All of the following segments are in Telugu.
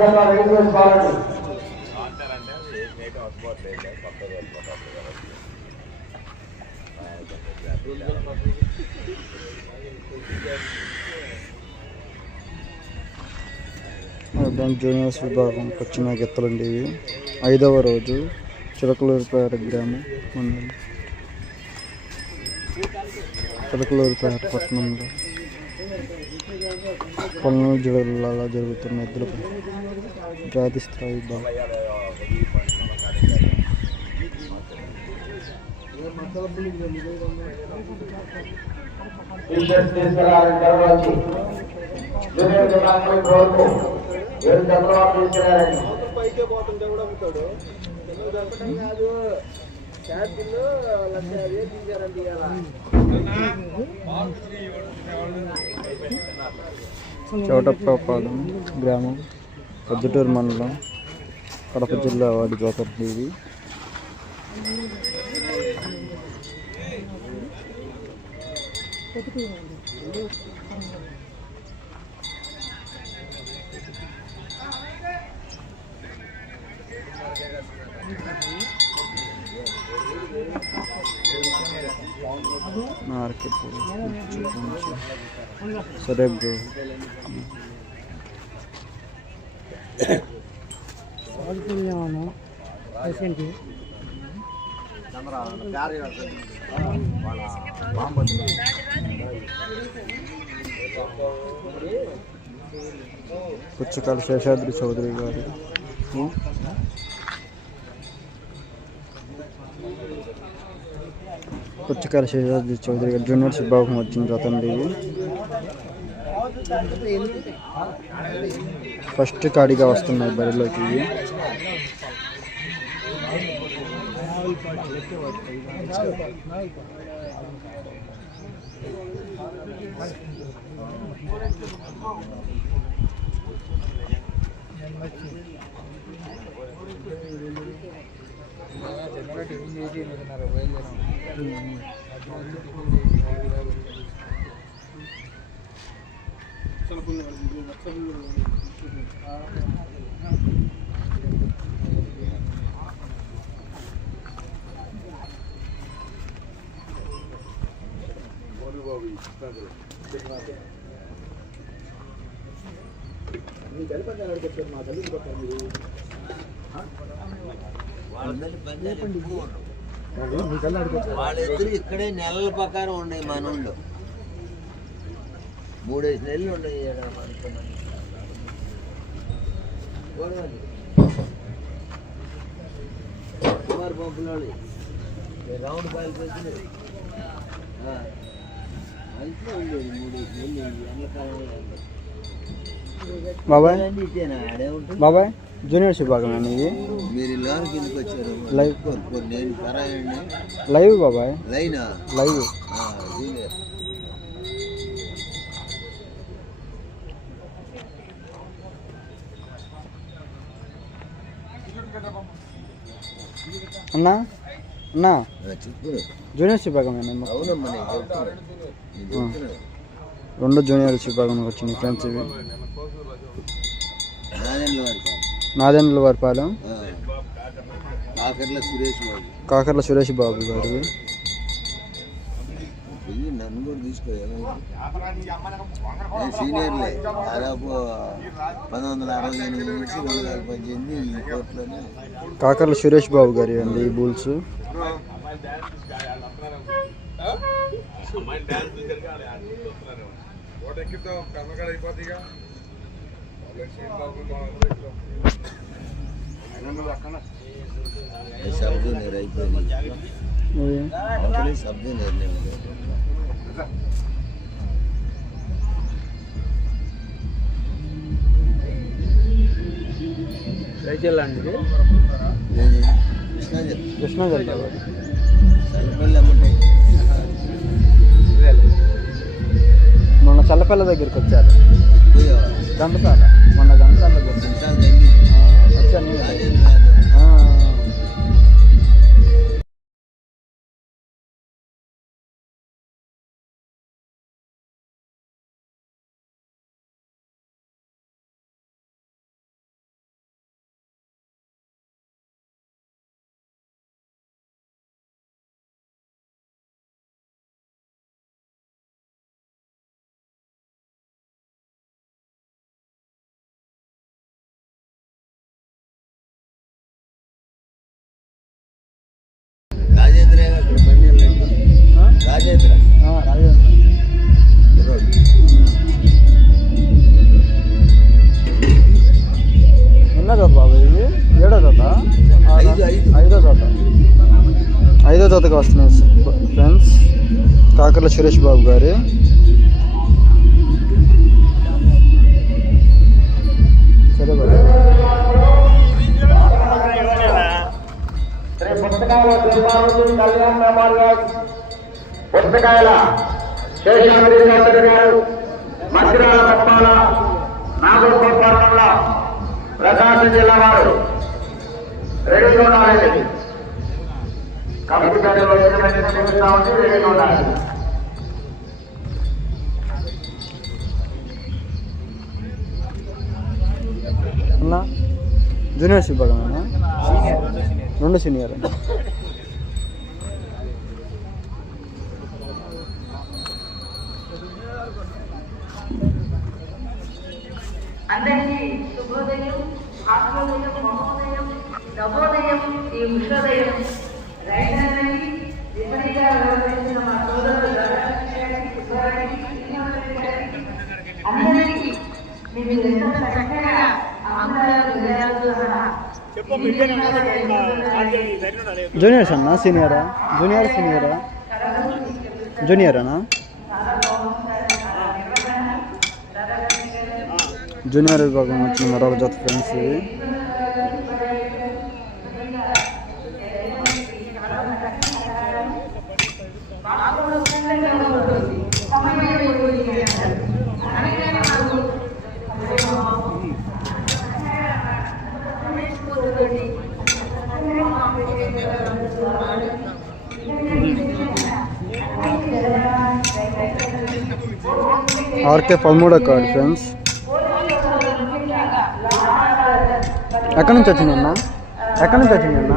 రాజకీయాల్లో రైతు వేసుకోవాలండి అర్బన్ జూనియర్స్ విభాగం పశ్చిమ గెత్తలండి ఇవి. ఐదవ రోజు చిలకలూరుపేట గ్రామం మండలం. చిలకలూరుపేట పట్టణంలో. పల్నాడు జిల్లాలో జరుగుతున్న ఎద్దులపై జాతి స్థాయి ఏడు తీసుకురారండి పైకే పోతుంటే కూడా అమ్ముతాడు కాదు క్యాపిల్ గ్రామం పొద్దుటూరు మండలం కడప జిల్లా వాడి జోకర్లు ఇవి Thank you. Bro Puchakala Seshadri Chowdary garu Puchakayala Seshadri Chowdary గారు జూనియర్ విభాగం వచ్చిన జతండి ఇవి ఫస్ట్ కాడిగా వస్తున్నాయి బరిలోకి Thank you. చిన్నగా టిఫిన్ చేసి ఎనిమిదిన్నర బయలుదేరాం అక్కడ వచ్చి టిఫిన్ చేసి నాలుగు దాకా కలిపి అడిగారు మా తల్లి పక్కన మీరు వాళ్ళిద్దరు ఇక్కడే నెలల ప్రకారం ఉన్నాయి మన ఊళ్ళో మూడేసి నెలలు ఉన్నాయి. కుమార్ పంపులోని రౌండ్ బాల్ పెట్టినది మంచిగా ఉండేది మూడేసి నెలలు ఎండాకాలంలో బాబాయ్? బాబాయ్? జూనియర్స్ విభాగం ఇవి మీరు లోన్ కిందకి వచ్చారు? లైవ్. నేను లైవ్ బాబాయ్. లైనా? లైవ్. జూనియర్. అన్నా? అన్నా? జూనియర్స్ విభాగమేనా రెండు జూనియర్స్ విభాగంలో వచ్చినాయి ఫ్రెండ్స్ ఇవి. నాదెండ్ల వారిపాలెం. కాకర్ల సురేష్ బాబు. కాకర్ల సురేష్ బాబు గారు నన్ను కూడా తీసుకో ఏమైంది? నేను సీనియర్లే. దాదాపు పంతొమ్మిది వందల అరవై ఎనిమిది నుంచి రెండు వేల పద్దెనిమిది ఈ కోర్టులోనే. కాకర్ల సురేష్ బాబు గారి అండి ఈ బుల్స్. ఈ సబ్ జూనియర్ అయిపోయింది ఇవి రైతులండి కృష్ణా కృష్ణా మొన్న చల్లపల్ల దగ్గరికి వచ్చారు. పోయావా గంటసాల మొన్న గంటసాల దగ్గర వచ్చాను ఐదో జాతకు వస్తున్నాయి ఫ్రెండ్స్ కాకర్ల సురేష్ బాబు గారు సరే బాబు శ్రీ పుస్తకాల కళ్యాణ్ పుస్తకాయల శేషాద్రి శాస్త్రి గారు మంత్రిరాల బొమ్మాల నాగోపూర్ పట్టణంలో ప్రకాశం జిల్లా వారు. రెడీగా ఉండాలండి కంప్యూటర్ రెడీగా ఉండాలి. అన్న? జూనియర్ విభాగమేనా రెండు సీనియర్ అందరికీ శుభోదయం ఆత్మోదయం మహోదయం నవోదయం ఈ ఉషోదయం. రైతులందరికీ విపరీతంగా వ్యవహరించిన మా సోదరులు అందరికీ ఎంతో చక్కగా జూనియర్స్ అన్న? సీనియరా? జూనియర్ సీనియరా? జూనియరేనా జూనియర్ విభాగం వచ్చిన మరొక జత ఫ్రెండ్స్ ఇది ఆర్కే పదమూడో కార్డు ఫ్రెండ్స్ ఎక్కడి నుంచి వచ్చింది అన్న? ఎక్కడి నుంచి వచ్చింది అన్న?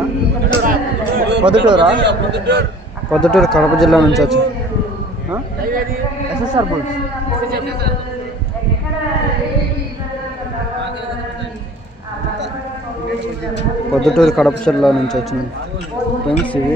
పొద్దుటూరా? పొద్దుటూరు కడప జిల్లా నుంచి వచ్చి ఎస్ఎస్ఆర్ బుల్స్ పొద్దుటూరు కడప జిల్లా నుంచి వచ్చింది. ఫ్రెండ్స్ ఇవి.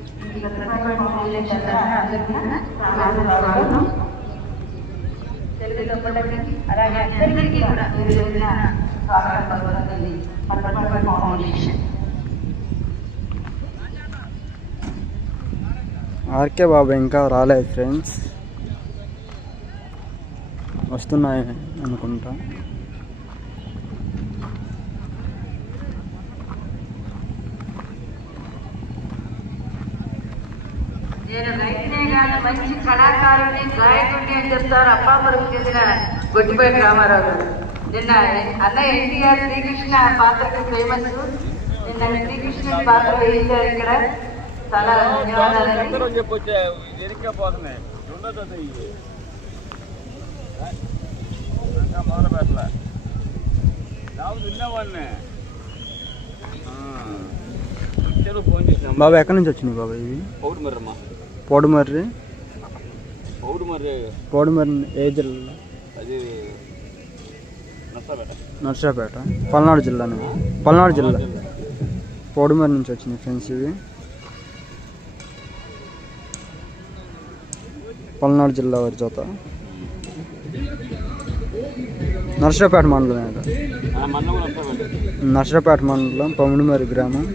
అలాగే అందరికీ కూడా మీరు చేసిన స్వాగతం ఫౌండేషన్ ఆర్కే బాబు ఇంకా రాలేదు ఫ్రెండ్స్. వస్తున్నాయి అనుకుంటా. నేను రైతునే కాదు మంచి కళాకారుని గాయకుడిని అని చెప్తారు అప్పాపురం చెందిన గొట్టిపేట రామారావు గారు. నిన్న అన్న ఎన్టీఆర్ శ్రీకృష్ణ పాత్రకు ఫేమస్ నిన్న పాత్ర వేయించారు ఇక్కడ? చాలా బాబు ఎక్కడి నుంచి వచ్చినాయి బాబు ఇవి పౌడు మర్రమ్మా పోడుమర్రి. పౌడు మర్రి పోడుమర్రి ఏ జిల్లా? అది నర్సరాపేట పల్నాడు జిల్లానే. పల్నాడు జిల్లా. పోడుమర్రి నుంచి వచ్చినాయి ఫ్రెండ్స్ ఇవి. పల్నాడు జిల్లా వారి జత. నర్సరాపేట మండలం నర్సరాపేట మండలం పమిడిమరి గ్రామం.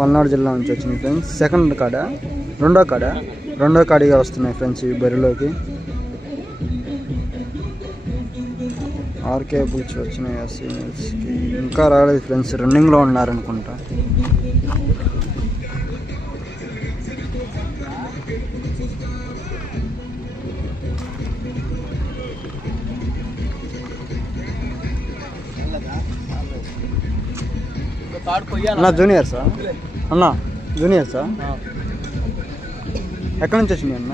పల్నాడు జిల్లా నుంచి వచ్చినాయి ఫ్రెండ్స్. సెకండ్ కాడ రెండో కాడ? రెండో కాడిగా వస్తున్నాయి ఫ్రెండ్స్ ఈ బరిలోకి. ఆర్కే బుల్స్ వచ్చినాయి ఆ సీనియర్స్కి ఇంకా రాలేదు ఫ్రెండ్స్ రన్నింగ్లో ఉన్నారనుకుంటా. అన్నా అన్న జూనియర్సా అన్న జూనియర్సా ఎక్కడి నుంచి వచ్చింది అన్న?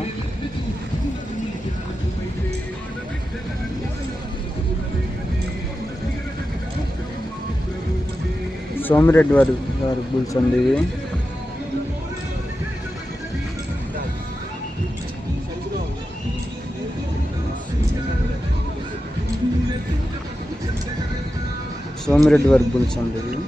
సోమిరెడ్డి వారి వారి బుల్స్ అండి ఇవి. సోమిరెడ్డి వారి బుల్స్ అండి ఇవి.